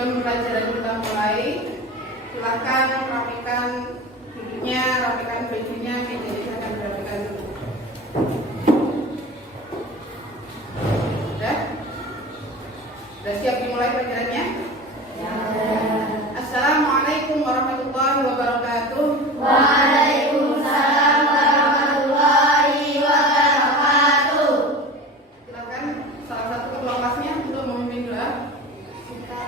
Sebelum pelajaran kita mulai, silakan rapikan duduknya, rapikan bajunya, jadi silakan rapikan dulu. Sudah siap dimulai pelajarannya? Ya. Assalamualaikum warahmatullahi wabarakatuh. Waalaikumsalam warahmatullahi wabarakatuh. Silakan salah satu ketua kelasnya untuk memimpin doa. Kita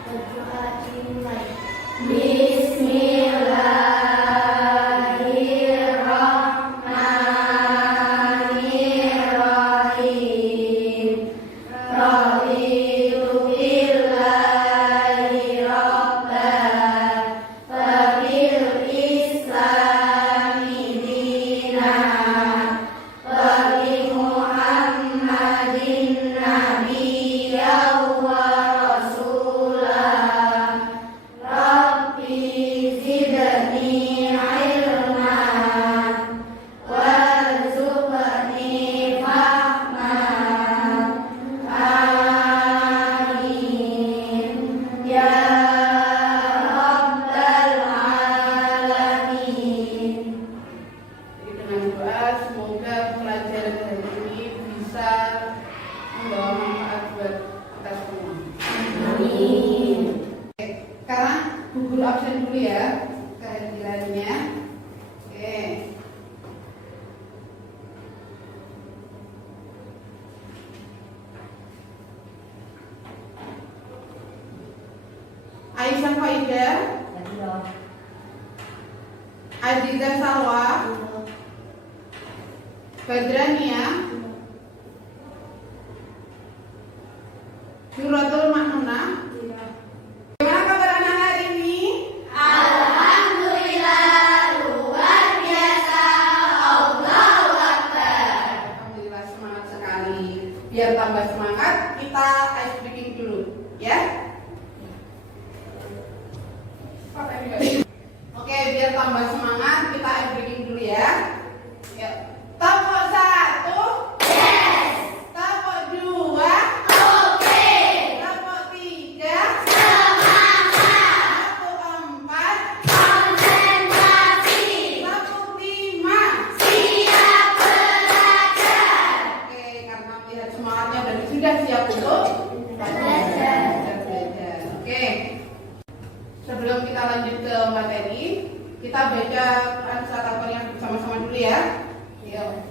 berdoa dimulai. Bismillahirrahmanirrahim. Raditu billahi rabban wa bil islami dinan wa bi Muhammadin nabiyyan wa rasulah. Rabbi zidni ilman warzuqni fahman. Amin ya rabbal alamin. Jadi dengan doa semoga pelajaran hari ini bisa membawa manfaat buat kita semua. Amin. Oke, sekarang gugur absen dulu ya kehadirannya. Oke. Aisyah Faidah, Aziza Salwa, Badrania, Nuratul Maknuna. Gimana kabar anak hari ini? Alhamdulillah luar biasa. Allahu Akbar. Alhamdulillah semangat sekali. Biar tambah semangat kita ice breaking dulu, ya. Oke, biar tambah semangat kita ice breaking dulu ya. Ya. Topok 1. Yes. Topok 2. Oke. Topok 3. Semangat. Topok 4. Konsentrasi. Topok 5. Siap belajar. Oke, karena melihat semangatnya berarti sudah siap untuk Belajar. Oke. Sebelum kita lanjut ke materi, kita baca Quran surat Al-Qari'ah bersama-sama dulu ya. Yuk.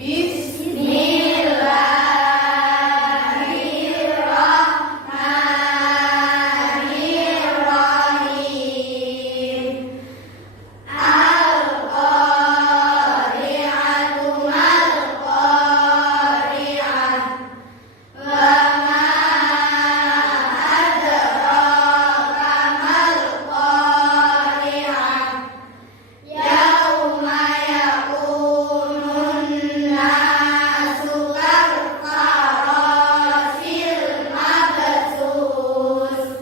Bismillahirrahmanirrahim. Al-Qari'atu mal-Qari'ah. Wa ma adraka mal-Qari'ah. Yauma yakunun nasu kalfarasil mabthus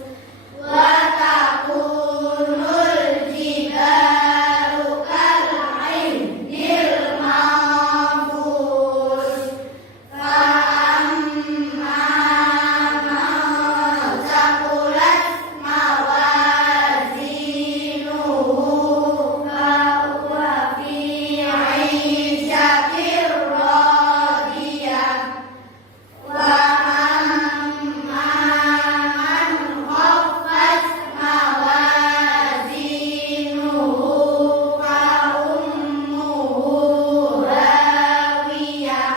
wa takunul jibalu kal'ihnil manfus. Fa amma man thaqulat mawazinuhu fa huwa fi 'ishatir radiyah. Wa amma man khaffat mawazinuhu fa ummuhu hawiyah.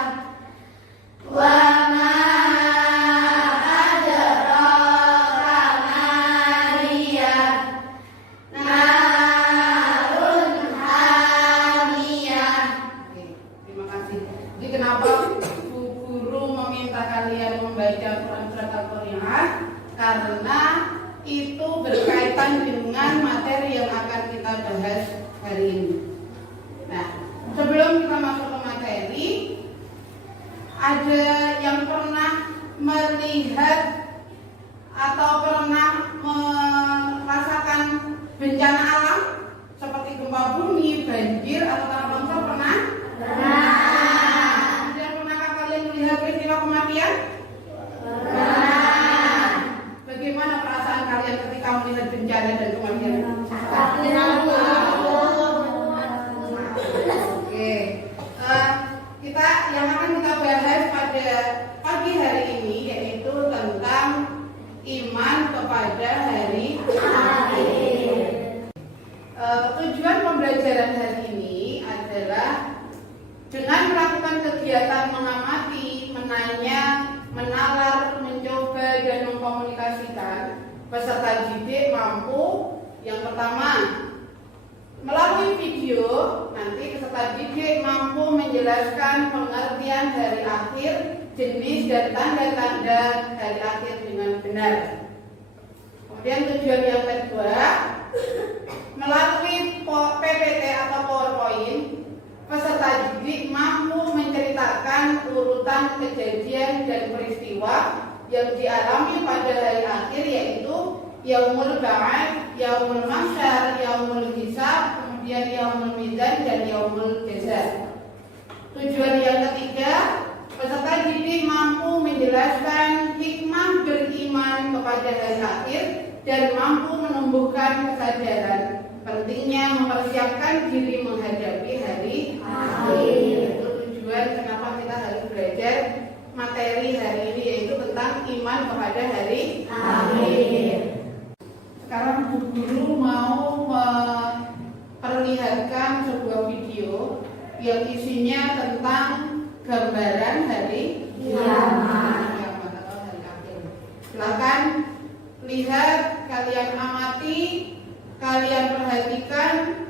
Wa ma adraka ma hiya. Narun hamiyah. Oke, terima kasih. Jadi kenapa Bu Guru meminta kalian membaca Quran surat Al-Qari'ah? Karena itu berkaitan dengan materi yang akan kita bahas hari ini. Nah, sebelum kita masuk ke materi, ada yang pernah melihat atau pernah merasakan bencana alam seperti gempa bumi, banjir atau tanah longsor pernah? Pernah. Dan pernahkah kalian melihat peristiwa kematian? Pernah. Bagaimana pada hari akhir. Tujuan pembelajaran hari ini adalah dengan melakukan kegiatan mengamati, menanya, menalar, mencoba, dan mengkomunikasikan, peserta didik mampu yang pertama, melalui video, nanti peserta didik mampu menjelaskan pengertian hari akhir, jenis dan tanda-tanda hari akhir dengan benar. Kemudian tujuan yang kedua, melalui PPT atau PowerPoint, peserta didik mampu menceritakan urutan kejadian dan peristiwa yang dialami pada hari akhir, yaitu Yaumul Ba'ats, Yaumul Mahsyar, Yaumul Hisab, kemudian Yaumul Mizan dan Yaumul Jazaa. Tujuan yang ketiga, peserta didik mampu menjelaskan hikmah beriman kepada hari akhir dan mampu menumbuhkan kesadaran pentingnya mempersiapkan diri menghadapi hari akhir. Itu tujuan kenapa kita harus belajar materi hari ini, yaitu tentang iman kepada hari akhir. Sekarang Bu Guru mau memperlihatkan sebuah video yang isinya tentang gambaran hari kiamat atau hari akhir. Silakan lihat, kalian amati, kalian perhatikan,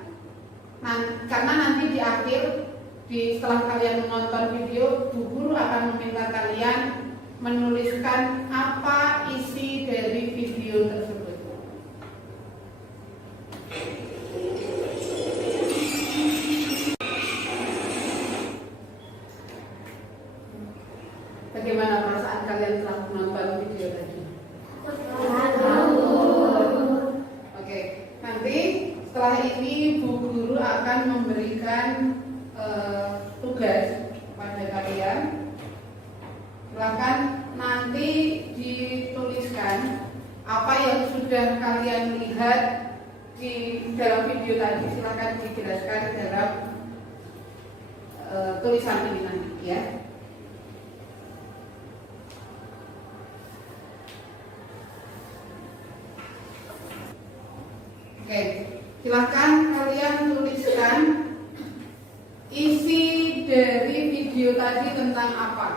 karena nanti di akhir, setelah kalian menonton video, Bu Guru akan meminta kalian menuliskan apa isi dari video tersebut. Bagaimana perasaan kalian setelah menonton video tadi? Oke, nanti setelah ini Bu Guru akan memberikan tugas kepada kalian. Silakan nanti dituliskan apa yang sudah kalian lihat di dalam video tadi. Silakan dijelaskan dalam tulisan ini nanti, ya. Oke, silakan kalian tuliskan isi dari video tadi tentang apa.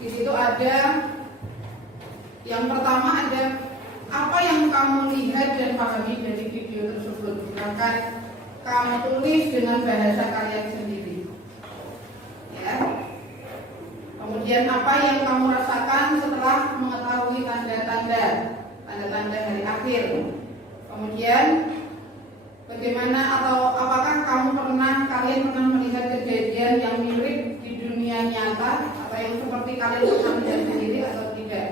Di situ ada yang pertama, ada apa yang kamu lihat dan pahami dari video tersebut. Silakan kamu tulis dengan bahasa kalian sendiri. Ya. Kemudian apa yang kamu rasakan setelah mengetahui tanda-tanda hari akhir. Kemudian bagaimana atau apakah kalian pernah melihat kejadian yang mirip di dunia nyata atau yang seperti kalian pernah melihat sendiri atau tidak?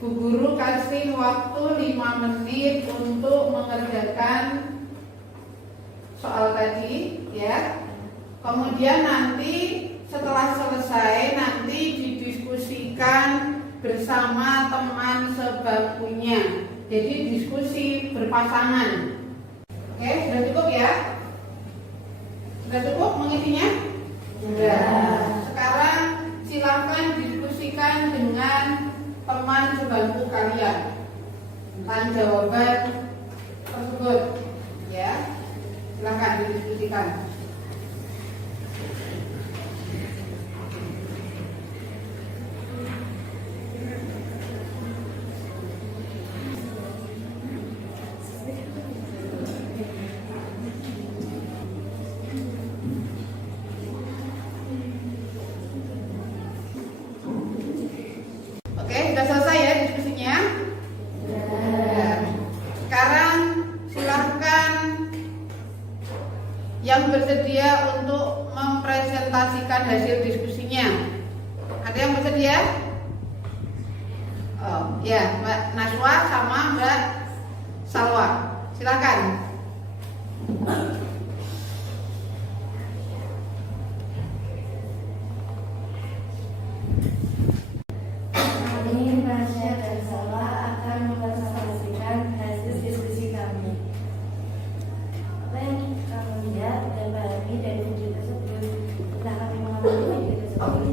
Bu Guru kasih waktu 5 menit untuk mengerjakan soal tadi, ya. Kemudian nanti setelah selesai nanti didiskusikan bersama teman sebangkunya. Jadi diskusi berpasangan. Oke, sudah cukup ya? Sudah cukup mengisinya? Sudah. Sekarang silakan diskusikan dengan teman sebangku kalian tentang jawaban tersebut, ya. Silakan didiskusikan. Sudah selesai ya diskusinya? Ya. Sekarang silahkan yang bersedia untuk mempresentasikan hasil diskusinya. Ada yang bersedia? Oh ya, Mbak Naswa sama Mbak Salwa. Silakan. Oke.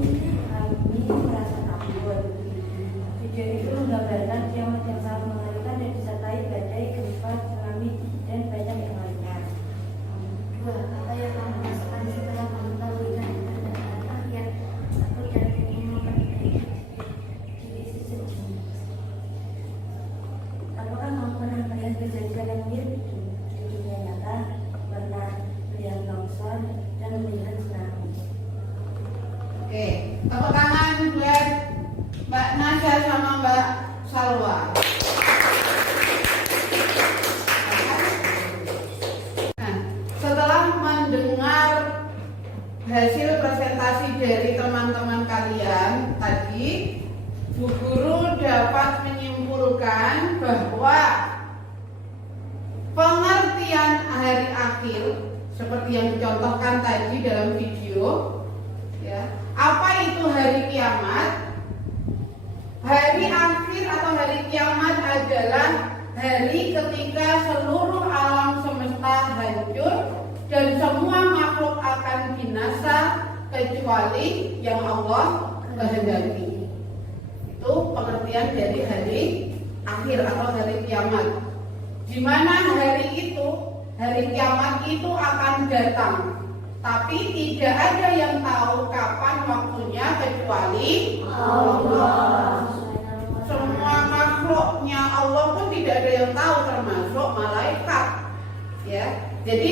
hasil presentasi dari teman-teman kalian tadi, Bu Guru dapat menyimpulkan bahwa pengertian hari akhir seperti yang dicontohkan tadi dalam video, ya, apa itu hari kiamat? Hari akhir atau hari kiamat adalah hari ketika seluruh alam semesta hancur dan semua makhluk akan binasa kecuali yang Allah kehendaki. Itu pengertian dari hari akhir atau hari kiamat. Di mana hari itu, hari kiamat itu akan datang, tapi tidak ada yang tahu kapan waktunya kecuali Allah. Semua makhluknya Allah pun tidak ada yang tahu, termasuk malaikat. Ya, jadi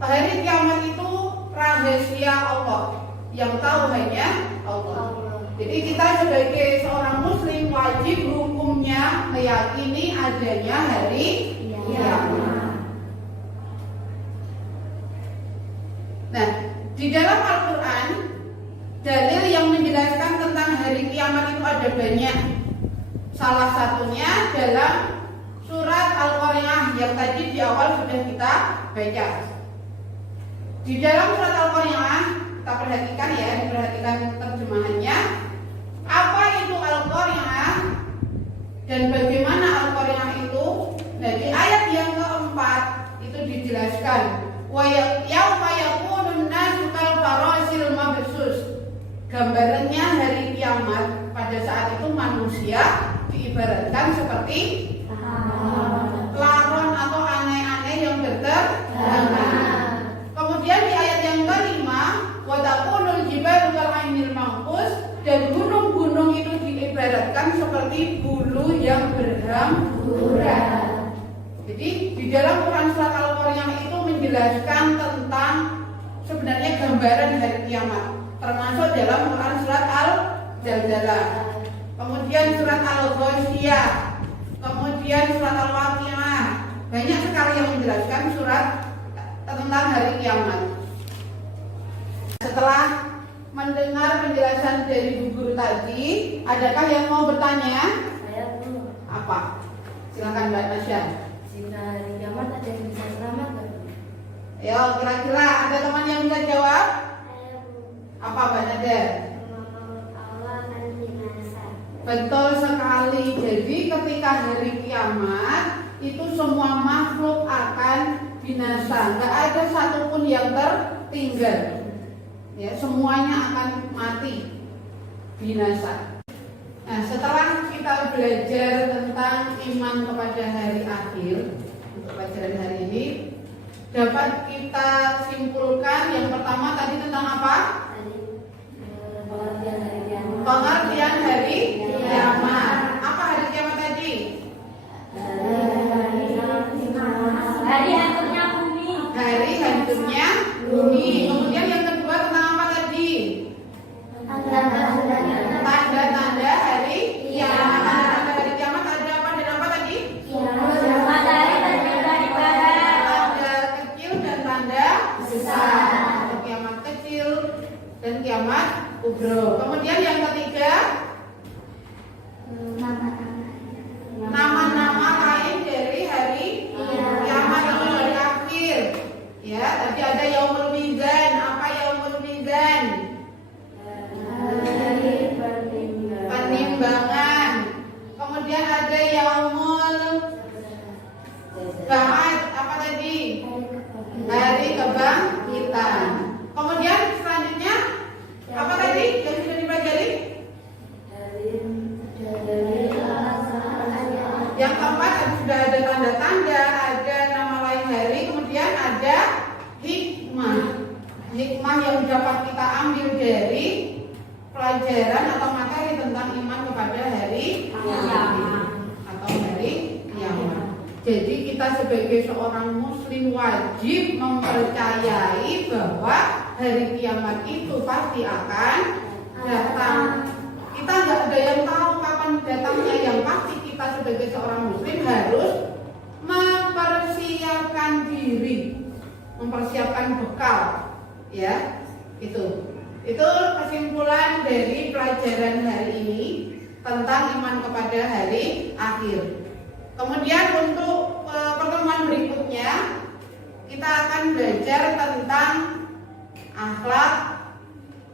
hari kiamat itu rahasia Allah, yang tahu hanya Allah. Jadi kita sebagai seorang muslim wajib hukumnya meyakini adanya hari kiamat. Nah, di dalam Al-Quran dalil yang menjelaskan tentang hari kiamat itu ada banyak. Salah satunya dalam surat Al-Qari'ah yang tadi di awal sudah kita baca. Di dalam surat Al-Qari'ah, kita perhatikan ya, diperhatikan terjemahannya. Apa itu Al-Qari'ah dan bagaimana Al-Qari'ah itu? Nah, di ayat yang keempat itu dijelaskan, wa yauma yakunun nasu kal farasil mabsus. Gambarannya hari kiamat pada saat itu manusia diibaratkan seperti laron atau aneh-aneh yang berterbangan. Kemudian di ayat yang kelima, wa takunul jibalu kal ainil manqus, dan gunung-gunung itu diibaratkan seperti bulu yang berhamburan. Jadi di dalam Quran surat Al-Qari'ah itu menjelaskan tentang sebenarnya gambaran hari kiamat, termasuk dalam Quran surat Al-Zalzalah, kemudian surat Al-Ghasyiyah, kemudian surat Al-Waqi'ah. Banyak sekali yang menjelaskan surat tentang hari kiamat. Setelah mendengar penjelasan dari Bu Guru tadi, adakah yang mau bertanya? Saya Bu. Apa? Silakan Mbak Nasya. Jika hari kiamat ada yang bisa selamat nggak? Ya, kira-kira ada teman yang bisa jawab? Saya Bu. Apa Mbak Nader? Allah akan binasa. Betul sekali. Jadi ketika hari kiamat itu semua makhluk akan binasa. Nggak ada satupun yang tertinggal. Ya, semuanya akan mati, binasa. Nah, setelah kita belajar tentang iman kepada hari akhir untuk pelajaran hari ini, dapat kita simpulkan yang pertama tadi tentang apa? Pengertian hari kiamat. Pengertian hari kiamat. Apa hari kiamat tadi? Hari hancurnya bumi. Hari hancurnya bumi. Kemudian yang kedua tentang apa tadi? Tanda-tanda hari kiamat. Tanda hari kiamat ada apa dan apa tadi? Matahari terbenam di barat. Tanda kecil dan tanda besar. Ada kiamat kecil dan kiamat kubro. Kemudian yang ketiga, nama-nama lain dari hari kiamat atau hari akhir. Ya, tadi ada yaumul mizan. Apa yaumul mizan? Penimbangan. Kemudian ada yaumul ba'ad. Apa tadi? Hari kebangkitan. Kemudian selanjutnya apa tadi yang sudah dipelajari? Yang keempat sudah ada tanda-tanda, ada nama lain hari, kemudian ada hikmah. Hikmah yang dapat kita ambil dari pelajaran atau materi tentang iman kepada hari kiamat atau hari kiamat. Jadi kita sebagai seorang muslim wajib mempercayai bahwa hari kiamat itu pasti akan datang. Kita nggak ada yang tahu kapan datangnya. Yang pasti kita sebagai seorang muslim harus mempersiapkan diri, mempersiapkan bekal, ya. Itu kesimpulan dari pelajaran hari ini tentang iman kepada hari akhir. Kemudian untuk pertemuan berikutnya kita akan belajar tentang akhlak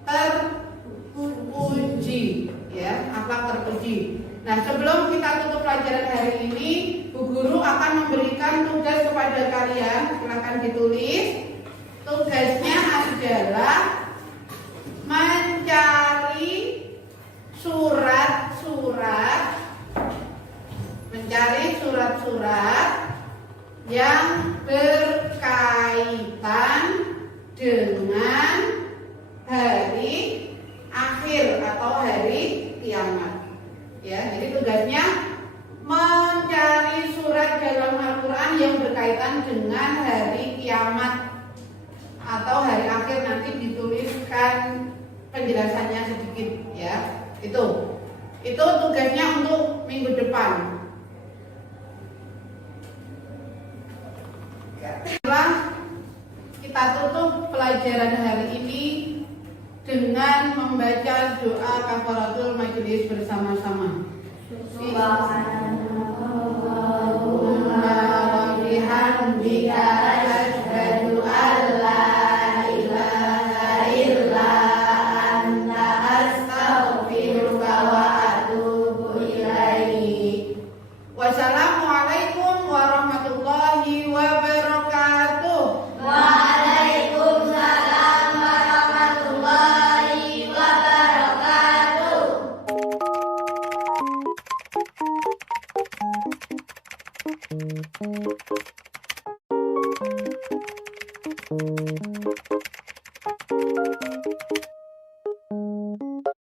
terpuji, ya, akhlak terpuji. Nah, sebelum kita tutup pelajaran hari ini, Bu Guru akan memberikan tugas kepada kalian. Silakan ditulis. Tugasnya adalah mencari surat-surat yang berkaitan dengan hari akhir atau hari kiamat. Ya, jadi tugasnya mencari surat dalam Al-Quran yang berkaitan dengan hari kiamat atau hari akhir. Nanti dituliskan penjelasannya sedikit, ya. Itu tugasnya untuk minggu depan. Setelah kita tutup pelajaran hari ini dengan membaca doa kafaratul majelis bersama-sama. Subhanallahumma wa bihamdika asyhadu an la ilaha illa anta astaghfiruka wa atubu ilaik. Wassalamualaikum warahmatullahi wabarakatuh. Waalaikumsalam warahmatullahi wabarakatuh.